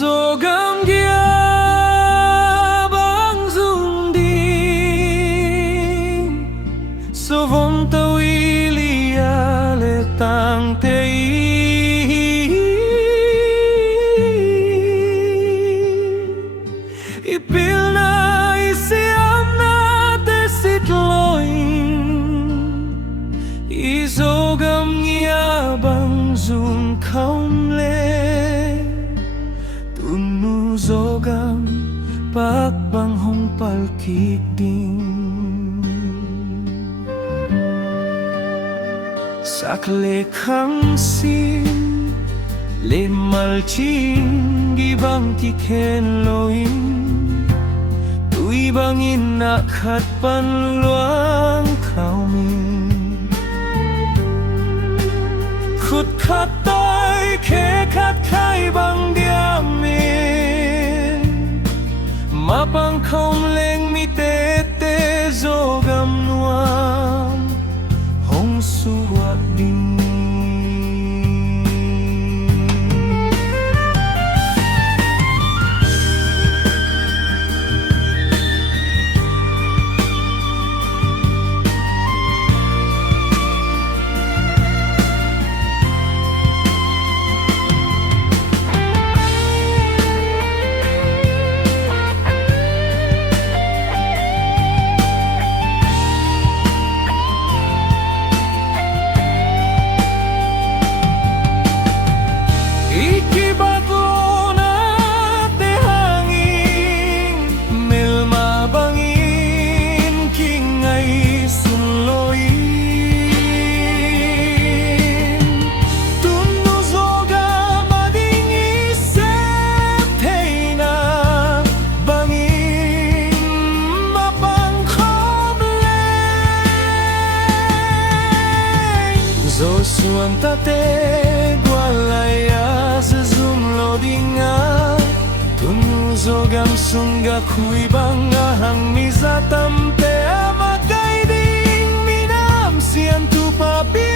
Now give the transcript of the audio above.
Dù gam ghia băng dung đi so vong tau ilia le tang te ipil na isiam na te sit loin izogam ngia bang zum kaum le tunu zogam pak bang hong palkik ding sak le khang sin le mal ching gi bang ti khen loin tui bang in na khat pan luang khao min khut khat tai khe khat khai bang dia min ma bang không leng mi te te zo gam nuam hong su wat ding zo suan ta te gualaya zoom loadinga tunu zo gam sunga khui banga hang mi za tam te ama kai ding minam sian tu papi